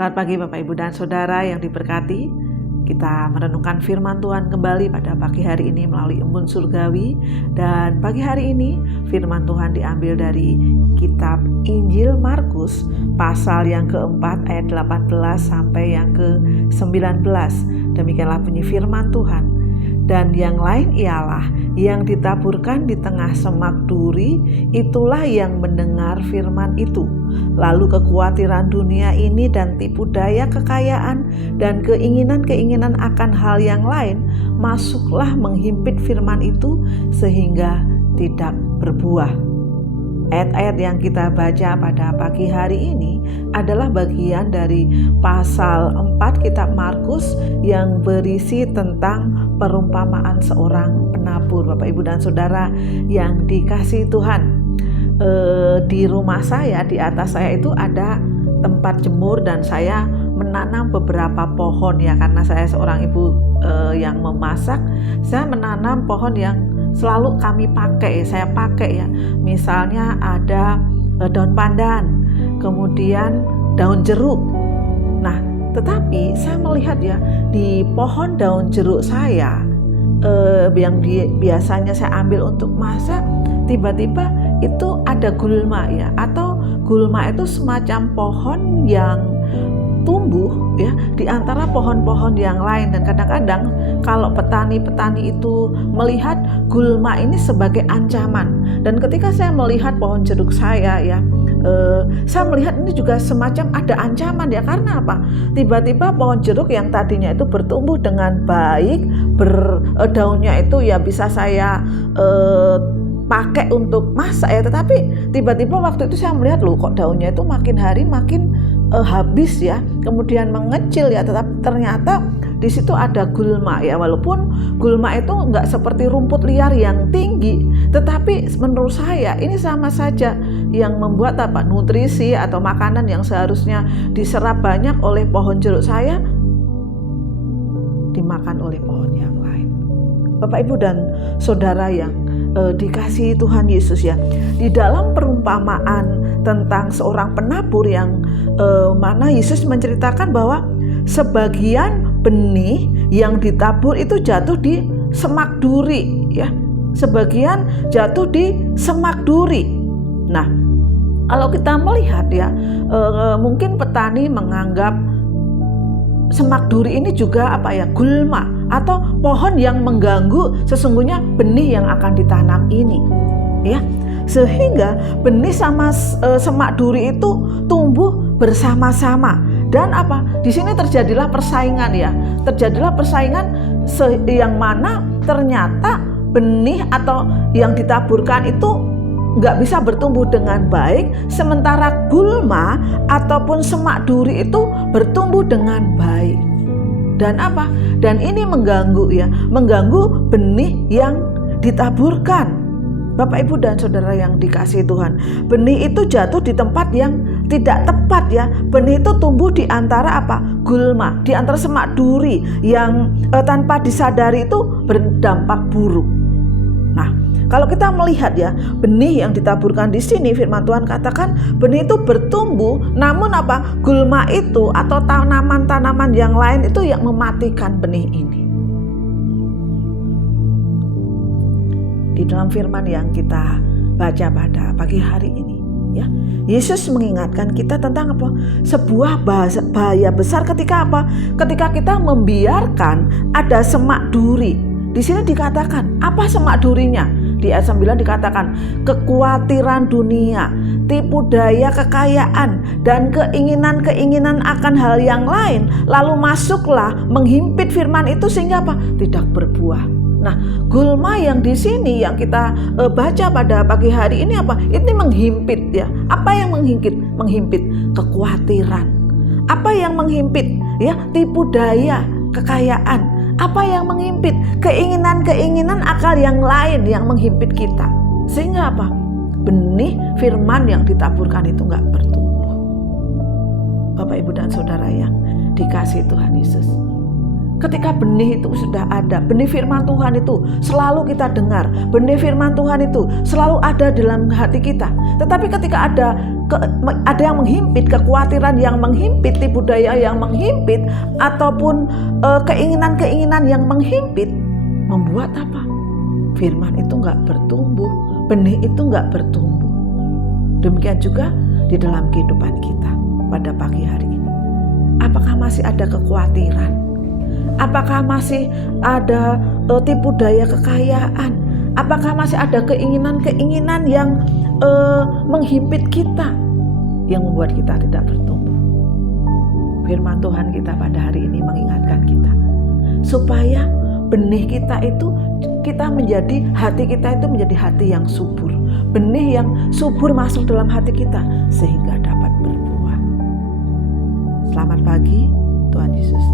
Selamat pagi Bapak Ibu dan Saudara yang diberkati. Kita merenungkan firman Tuhan kembali pada pagi hari ini melalui Embun Surgawi. Dan pagi hari ini firman Tuhan diambil dari kitab Injil Markus pasal yang keempat ayat 18 sampai yang ke-19. Demikianlah bunyi firman Tuhan. Dan yang lain ialah yang ditaburkan di tengah semak duri, itulah yang mendengar firman itu. Lalu kekhawatiran dunia ini dan tipu daya kekayaan dan keinginan-keinginan akan hal yang lain masuklah menghimpit firman itu sehingga tidak berbuah. Ayat-ayat yang kita baca pada pagi hari ini adalah bagian dari pasal 4 kitab Markus yang berisi tentang perumpamaan seorang penabur. Bapak Ibu dan Saudara yang dikasihi Tuhan, di rumah saya, di atas saya itu ada tempat jemur dan saya menanam beberapa pohon ya, karena saya seorang ibu yang memasak. Saya menanam pohon yang selalu saya pakai ya. Misalnya ada daun pandan, kemudian daun jeruk. Nah, tetapi saya melihat ya, di pohon daun jeruk saya yang biasanya saya ambil untuk masak, tiba-tiba itu ada gulma ya, atau gulma itu semacam pohon yang tumbuh ya di antara pohon-pohon yang lain. Dan kadang-kadang kalau petani-petani itu melihat gulma ini sebagai ancaman, dan ketika saya melihat pohon jeruk saya ya, saya melihat ini juga semacam ada ancaman ya. Karena apa? Tiba-tiba pohon jeruk yang tadinya itu bertumbuh dengan baik, daunnya itu ya bisa saya pakai untuk masak ya, tetapi tiba-tiba waktu itu saya melihat loh, kok daunnya itu makin hari makin habis ya, kemudian mengecil ya. Tetapi ternyata di situ ada gulma ya, walaupun gulma itu nggak seperti rumput liar yang tinggi, tetapi menurut saya ini sama saja yang membuat nutrisi atau makanan yang seharusnya diserap banyak oleh pohon jeruk saya dimakan oleh pohon yang lain. Bapak Ibu dan Saudara yang dikasihi Tuhan Yesus ya, di dalam perumpamaan tentang seorang penabur yang mana Yesus menceritakan bahwa sebagian benih yang ditabur itu jatuh di semak duri ya, sebagian jatuh di semak duri. Nah, kalau kita melihat ya, mungkin petani menganggap semak duri ini juga gulma atau pohon yang mengganggu sesungguhnya benih yang akan ditanam ini ya, sehingga benih sama semak duri itu tumbuh bersama-sama. Dan di sini terjadilah persaingan ya, yang mana ternyata benih atau yang ditaburkan itu nggak bisa bertumbuh dengan baik, sementara gulma ataupun semak duri itu bertumbuh dengan baik. Dan ini mengganggu benih yang ditaburkan. Bapak Ibu dan Saudara yang dikasihi Tuhan, benih itu jatuh di tempat yang tidak tepat ya. Benih itu tumbuh di antara gulma, di antara semak duri yang tanpa disadari itu berdampak buruk. Nah, kalau kita melihat ya, benih yang ditaburkan di sini, firman Tuhan katakan benih itu bertumbuh, namun gulma itu atau tanaman-tanaman yang lain itu yang mematikan benih ini. Di dalam firman yang kita baca pada pagi hari ini ya, Yesus mengingatkan kita tentang sebuah bahaya besar ketika ketika kita membiarkan ada semak duri. Di sini dikatakan apa semak durinya? Di ayat 9 dikatakan kekhawatiran dunia, tipu daya kekayaan, dan keinginan-keinginan akan hal yang lain lalu masuklah menghimpit firman itu sehingga tidak berbuah. Nah, gulma yang di sini yang kita baca pada pagi hari ini ini menghimpit ya. Apa yang menghimpit? Menghimpit kekhawatiran. Apa yang menghimpit? Ya, tipu daya kekayaan. Apa yang menghimpit? Keinginan-keinginan akal yang lain yang menghimpit kita. Sehingga benih firman yang ditaburkan itu nggak bertumbuh. Bapak Ibu dan Saudara yang dikasihi Tuhan Yesus, ketika benih itu sudah ada, benih firman Tuhan itu selalu kita dengar, benih firman Tuhan itu selalu ada dalam hati kita. Tetapi ketika ada ada yang menghimpit, kekhawatiran yang menghimpit, tipu daya yang menghimpit, ataupun keinginan-keinginan yang menghimpit, membuat apa? Firman itu nggak bertumbuh, benih itu nggak bertumbuh. Demikian juga di dalam kehidupan kita pada pagi hari ini. Apakah masih ada kekhawatiran? Apakah masih ada tipu daya kekayaan? Apakah masih ada keinginan-keinginan yang menghimpit kita, yang membuat kita tidak bertumbuh? Firman Tuhan kita pada hari ini mengingatkan kita supaya benih kita itu hati kita itu menjadi hati yang subur, benih yang subur masuk dalam hati kita sehingga dapat berbuah. Selamat pagi, Tuhan Yesus